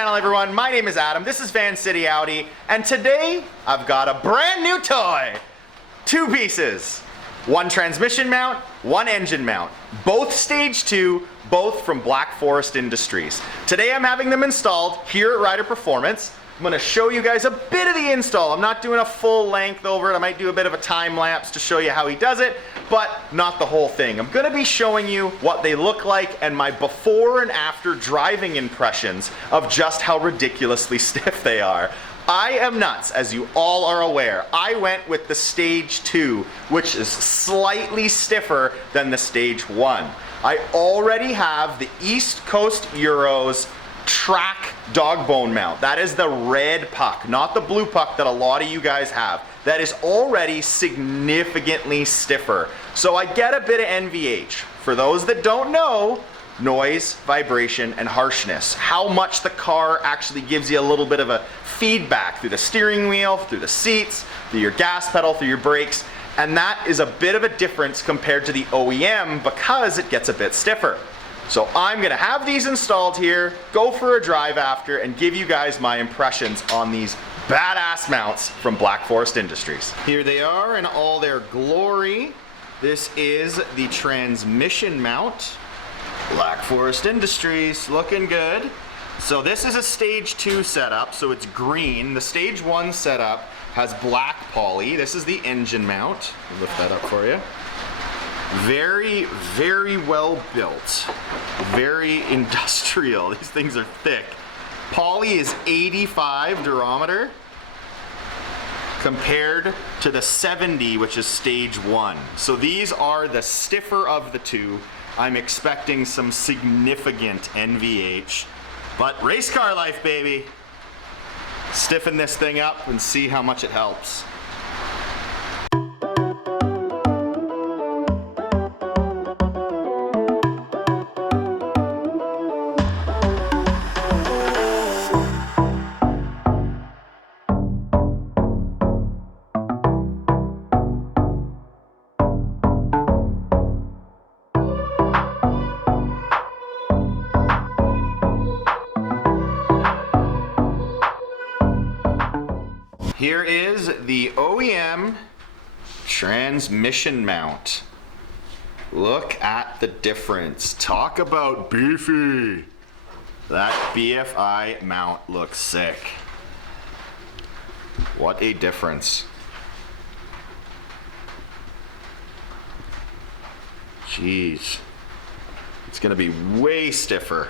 channel, everyone. My name is Adam. This is Vancity Audi, and today I've got a brand new toy. Two pieces. One transmission mount, one engine mount. Both stage 2, both from Black Forest Industries. Today I'm having them installed here at Rider Performance. I'm going to show you guys a bit of the install. I'm not doing a full length over it. I might do a bit of a time lapse to show you how he does it, but not the whole thing. I'm going to be showing you what they look like and my before and after driving impressions of just how ridiculously stiff they are. I am nuts, as you all are aware. I went with the Stage 2, which is slightly stiffer than the Stage 1. I already have the East Coast Euros track dog bone mount. That is the red puck, not the blue puck that a lot of you guys have. That is already significantly stiffer. So I get a bit of NVH. For those that don't know, noise, vibration, and harshness. How much the car actually gives you a little bit of a feedback through the steering wheel, through the seats, through your gas pedal, through your brakes. And that is a bit of a difference compared to the OEM because it gets a bit stiffer. So I'm gonna have these installed here, go for a drive after, and give you guys my impressions on these badass mounts from Black Forest Industries. Here they are in all their glory. This is the transmission mount. Black Forest Industries, looking good. So this is a Stage 2 setup, so it's green. The Stage 1 setup has black poly. This is the engine mount. I'll lift that up for you. Very, very well built. Very industrial. These things are thick. Poly is 85 durometer compared to the 70, which is Stage 1. So these are the stiffer of the two. I'm expecting some significant NVH, but race car life, baby. Stiffen this thing up and see how much it helps. Here is the OEM transmission mount. Look at the difference. Talk about beefy. That BFI mount looks sick. What a difference. Jeez. It's gonna be way stiffer.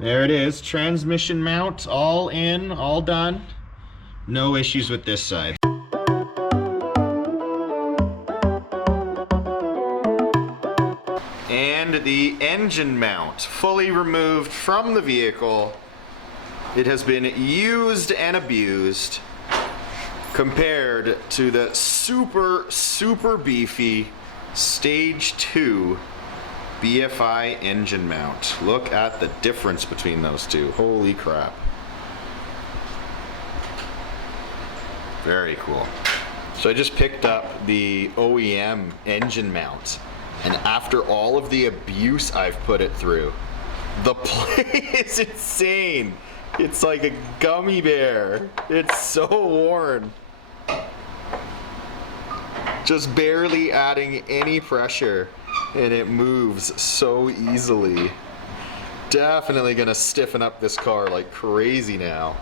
There it is, transmission mount, all in, all done. No issues with this side. And the engine mount, fully removed from the vehicle. It has been used and abused compared to the super, super beefy Stage 2 BFI engine mount. Look at the difference between those two. Holy crap. Very cool. So I just picked up the OEM engine mount, and after all of the abuse I've put it through, the play is insane. It's like a gummy bear. It's so worn. Just barely adding any pressure, and it moves so easily. Definitely gonna stiffen up this car like crazy now.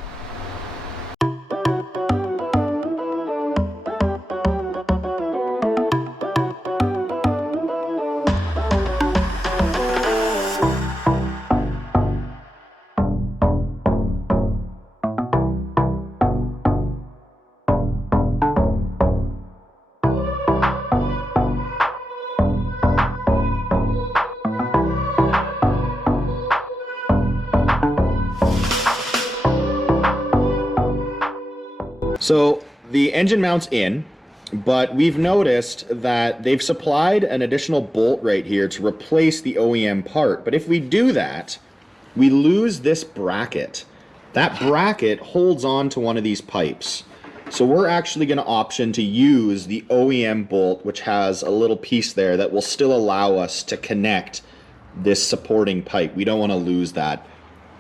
So the engine mount's in, but we've noticed that they've supplied an additional bolt right here to replace the OEM part. But if we do that, we lose this bracket. That bracket holds on to one of these pipes. So we're actually going to option to use the OEM bolt, which has a little piece there that will still allow us to connect this supporting pipe. We don't want to lose that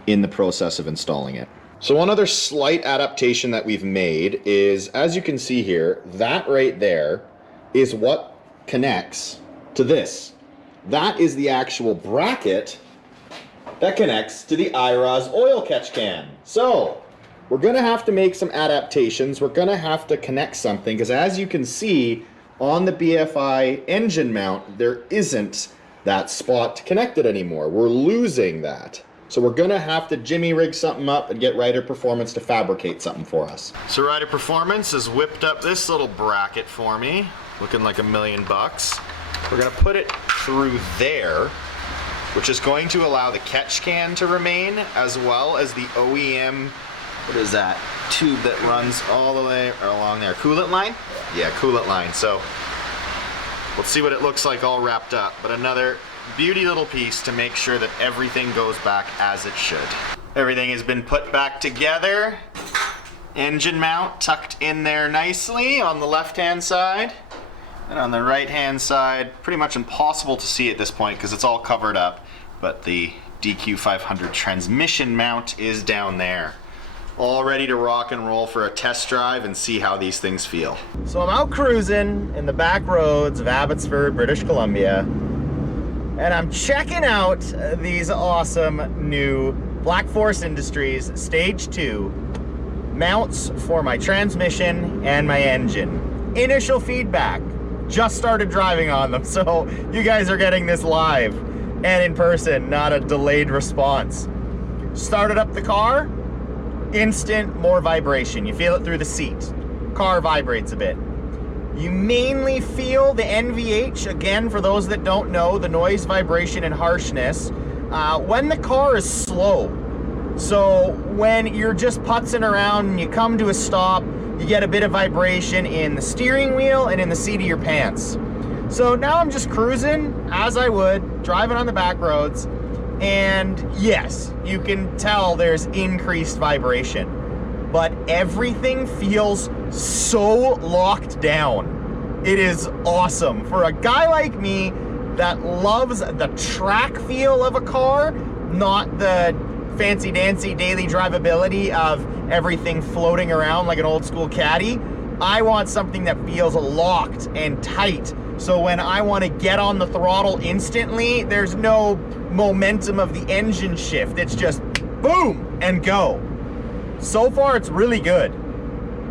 in the process of installing it. So one other slight adaptation that we've made is, as you can see here, that right there is what connects to this. That is the actual bracket that connects to the IROS oil catch can. So we're gonna have to make some adaptations. We're gonna have to connect something, because as you can see on the BFI engine mount, there isn't that spot to connect it anymore. We're losing that. So we're gonna have to jimmy rig something up and get Ryder Performance to fabricate something for us. So Ryder Performance has whipped up this little bracket for me, looking like $1,000,000. We're gonna put it through there, which is going to allow the catch can to remain, as well as the OEM, what is that, tube that runs all the way along there, coolant line? Yeah, coolant line. So let's see what it looks like all wrapped up, but another beauty little piece to make sure that everything goes back as it should. Everything has been put back together. Engine mount tucked in there nicely on the left-hand side. And on the right-hand side, pretty much impossible to see at this point because it's all covered up, but the DQ500 transmission mount is down there. All ready to rock and roll for a test drive and see how these things feel. So I'm out cruising in the back roads of Abbotsford, British Columbia, and I'm checking out these awesome new Black Forest Industries Stage 2 mounts for my transmission and my engine. Initial feedback, just started driving on them, so you guys are getting this live and in person, not a delayed response. Started up the car, instant more vibration. You feel it through the seat. Car vibrates a bit. You mainly feel the NVH, again, for those that don't know, the noise, vibration, and harshness, when the car is slow. So when you're just putzing around and you come to a stop, you get a bit of vibration in the steering wheel and in the seat of your pants. So now I'm just cruising, as I would, driving on the back roads, and yes, you can tell there's increased vibration. But everything feels so locked down. It is awesome. For a guy like me that loves the track feel of a car, not the fancy-dancy daily drivability of everything floating around like an old school caddy, I want something that feels locked and tight. So when I want to get on the throttle instantly, there's no momentum of the engine shift. It's just boom and go. So far, it's really good.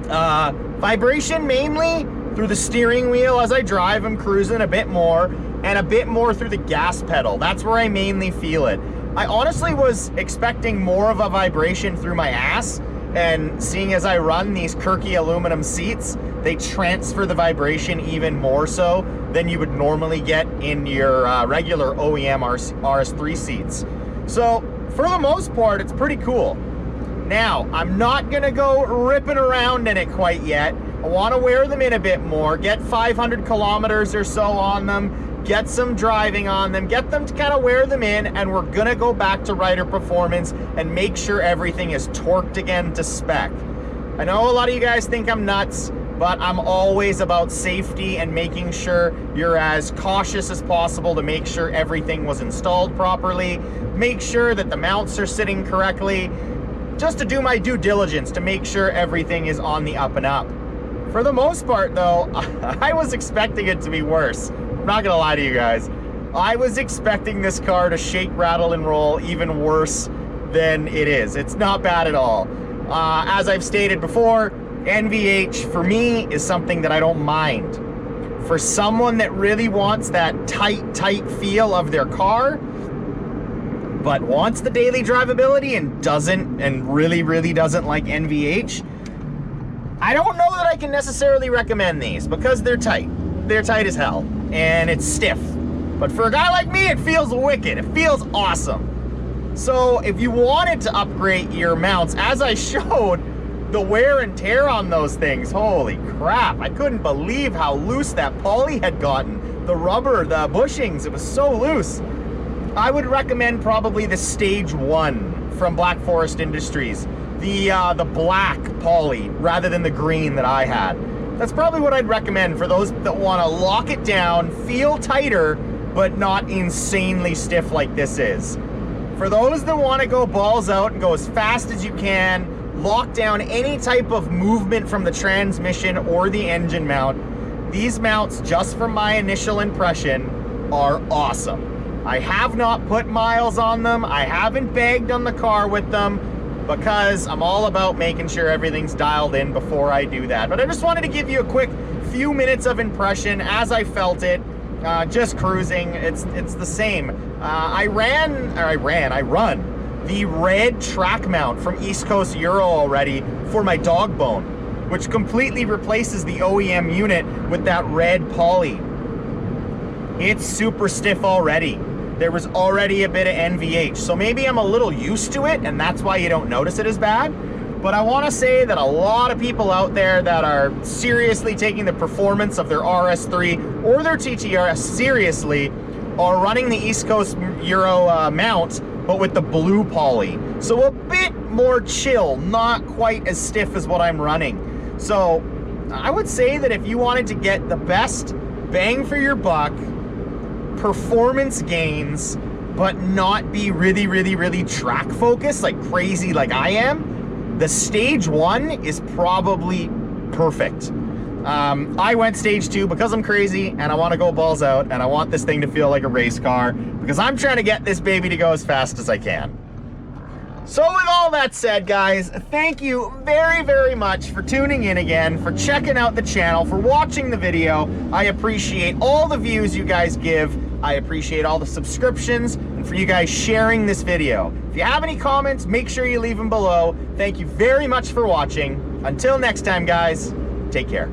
Vibration mainly through the steering wheel as I drive. I'm cruising a bit more, and a bit more through the gas pedal. That's where I mainly feel it. I honestly was expecting more of a vibration through my ass, and seeing as I run these Kirky aluminum seats, they transfer the vibration even more so than you would normally get in your regular OEM RS3 seats. So for the most part, it's pretty cool. Now, I'm not gonna go ripping around in it quite yet. I wanna wear them in a bit more, get 500 kilometers or so on them, get some driving on them, get them to kind of wear them in, and we're gonna go back to Ryder Performance and make sure everything is torqued again to spec. I know a lot of you guys think I'm nuts, but I'm always about safety and making sure you're as cautious as possible to make sure everything was installed properly, make sure that the mounts are sitting correctly, just to do my due diligence to make sure everything is on the up and up. For the most part though, I was expecting it to be worse. I'm not gonna lie to you guys. I was expecting this car to shake, rattle, and roll even worse than it is. It's not bad at all. As I've stated before, NVH for me is something that I don't mind. For someone that really wants that tight feel of their car, but wants the daily drivability and really doesn't like NVH, I don't know that I can necessarily recommend these because they're tight. They're tight as hell and it's stiff. But for a guy like me, it feels wicked. It feels awesome. So if you wanted to upgrade your mounts, as I showed, the wear and tear on those things, holy crap. I couldn't believe how loose that poly had gotten. The rubber, the bushings, it was so loose. I would recommend probably the Stage 1 from Black Forest Industries. The black poly rather than the green that I had. That's probably what I'd recommend for those that want to lock it down, feel tighter, but not insanely stiff like this is. For those that want to go balls out and go as fast as you can, lock down any type of movement from the transmission or the engine mount, these mounts, just from my initial impression, are awesome. I have not put miles on them. I haven't bagged on the car with them because I'm all about making sure everything's dialed in before I do that. But I just wanted to give you a quick few minutes of impression as I felt it, just cruising. It's the same. I run the red track mount from East Coast Euro already for my dog bone, which completely replaces the OEM unit with that red poly. It's super stiff already. There was already a bit of NVH, so maybe I'm a little used to it and that's why you don't notice it as bad. But I want to say that a lot of people out there that are seriously taking the performance of their RS3 or their TTRS seriously are running the East Coast Euro mount, but with the blue poly. So a bit more chill, not quite as stiff as what I'm running. So I would say that if you wanted to get the best bang for your buck, performance gains, but not be really track focused like crazy like I am, the Stage 1 is probably perfect. I went Stage 2 because I'm crazy and I want to go balls out and I want this thing to feel like a race car because I'm trying to get this baby to go as fast as I can. So with all that said, guys, thank you very much for tuning in again, for checking out the channel, for watching the video. I appreciate all the views you guys give. I appreciate all the subscriptions and for you guys sharing this video. If you have any comments, make sure you leave them below. Thank you very much for watching. Until next time, guys, take care.